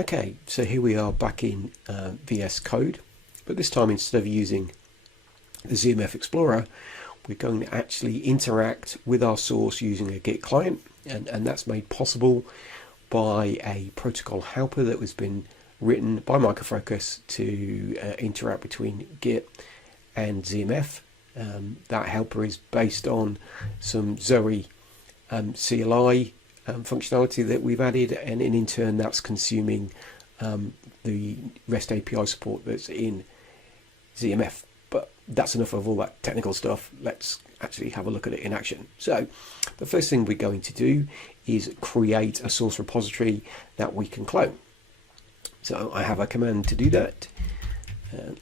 Okay, so here we are back in VS Code, but this time instead of using the ZMF Explorer, we're going to actually interact with our source using a Git client, and that's made possible by a protocol helper that has been written by Micro Focus to interact between Git and ZMF. That helper is based on some Zoe CLI functionality that we've added, and in turn that's consuming the REST API support that's in ZMF. But that's enough of all that technical stuff. Let's actually have a look at it in action. So the first thing we're going to do is create a source repository that we can clone. So I have a command to do that.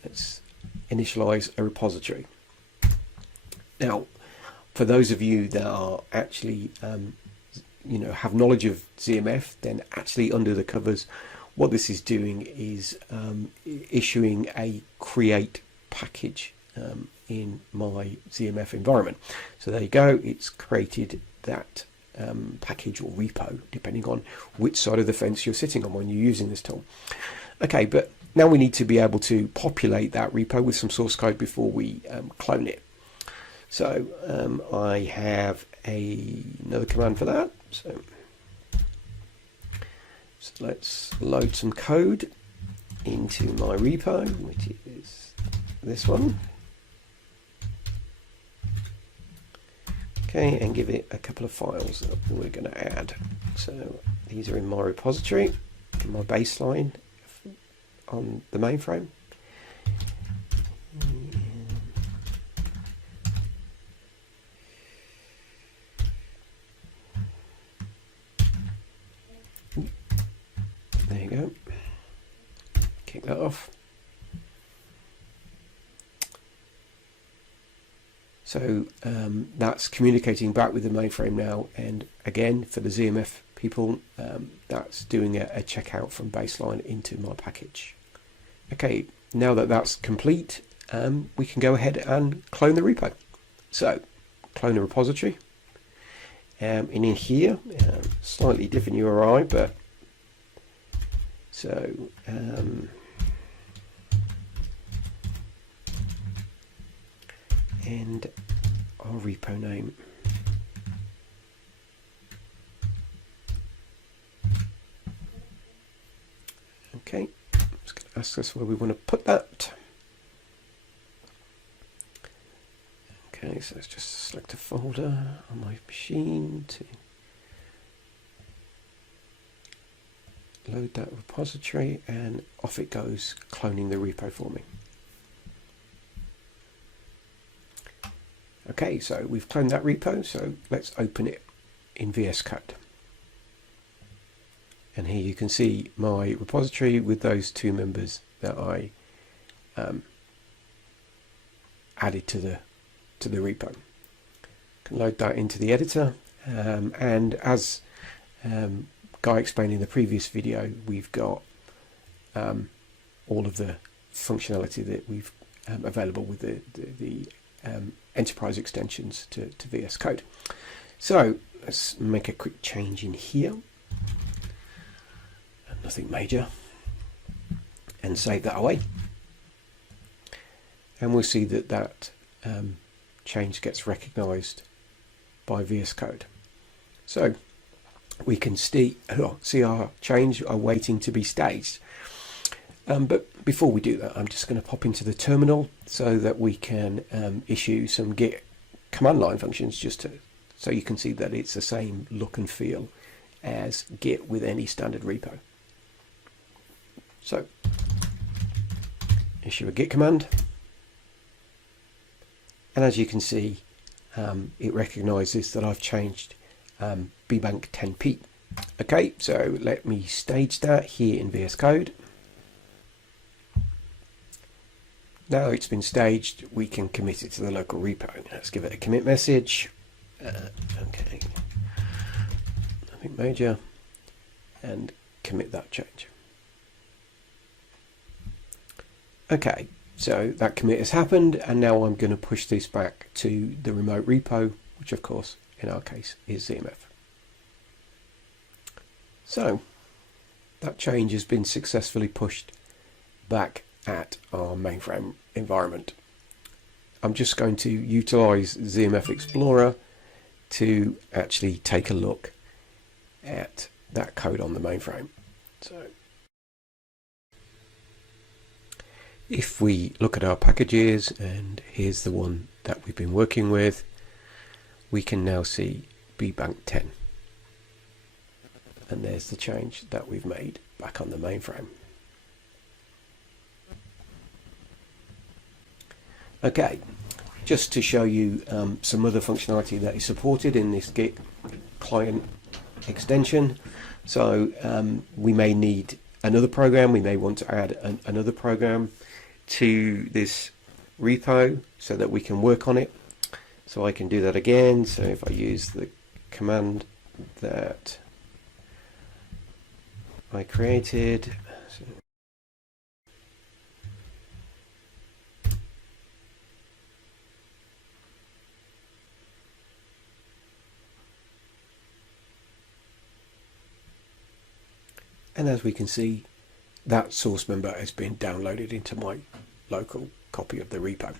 Let's initialize a repository. Now, for those of you that are actually have knowledge of ZMF, then actually under the covers, what this is doing is issuing a create package in my ZMF environment. So there you go, it's created that package or repo, depending on which side of the fence you're sitting on when you're using this tool. Okay, but now we need to be able to populate that repo with some source code before we clone it. So I have another command for that. So let's load some code into my repo, which is this one. Okay, and give it a couple of files that we're going to add. So these are in my repository, in my baseline on the mainframe. There you go. Kick that off. So that's communicating back with the mainframe now, and again for the ZMF people, that's doing a checkout from baseline into my package. Okay, now that that's complete, we can go ahead and clone the repo. So clone the repository, and in here, slightly different URI, but so and our repo name. Okay, it's going to ask us where we want to put that. Okay, so let's just select a folder on my machine to load that repository, and off it goes, cloning the repo for me. Okay, so we've cloned that repo, so let's open it in VS Code. And here you can see my repository with those two members that I added to the repo. Can load that into the editor, and as Guy explained in the previous video, we've got all of the functionality that we've available with the enterprise extensions to VS Code. So let's make a quick change in here, nothing major, and save that away, and we'll see that that change gets recognized by VS Code. So we can see our change are waiting to be staged. But before we do that, I'm just going to pop into the terminal so that we can issue some Git command line functions, so you can see that it's the same look and feel as Git with any standard repo. So issue a Git command, and as you can see, it recognizes that I've changed bbank 10p. Okay, so let me stage that here in VS Code. Now it's been staged, we can commit it to the local repo. Let's give it a commit message. Okay, nothing major, and commit that change. Okay, so that commit has happened, and now I'm going to push this back to the remote repo, which of course in our case is ZMF. So that change has been successfully pushed back at our mainframe environment. I'm just going to utilize ZMF Explorer to actually take a look at that code on the mainframe. So if we look at our packages, and here's the one that we've been working with, we can now see bbank 10. And there's the change that we've made back on the mainframe. Okay, just to show you some other functionality that is supported in this Git client extension. So we may need another program, we may want to add another program to this repo so that we can work on it. So I can do that again. So if I use the command that I created, and as we can see, that source member has been downloaded into my local copy of the repo.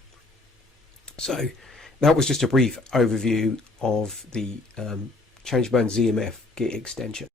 So that was just a brief overview of the ChangeMan ZMF Git extension.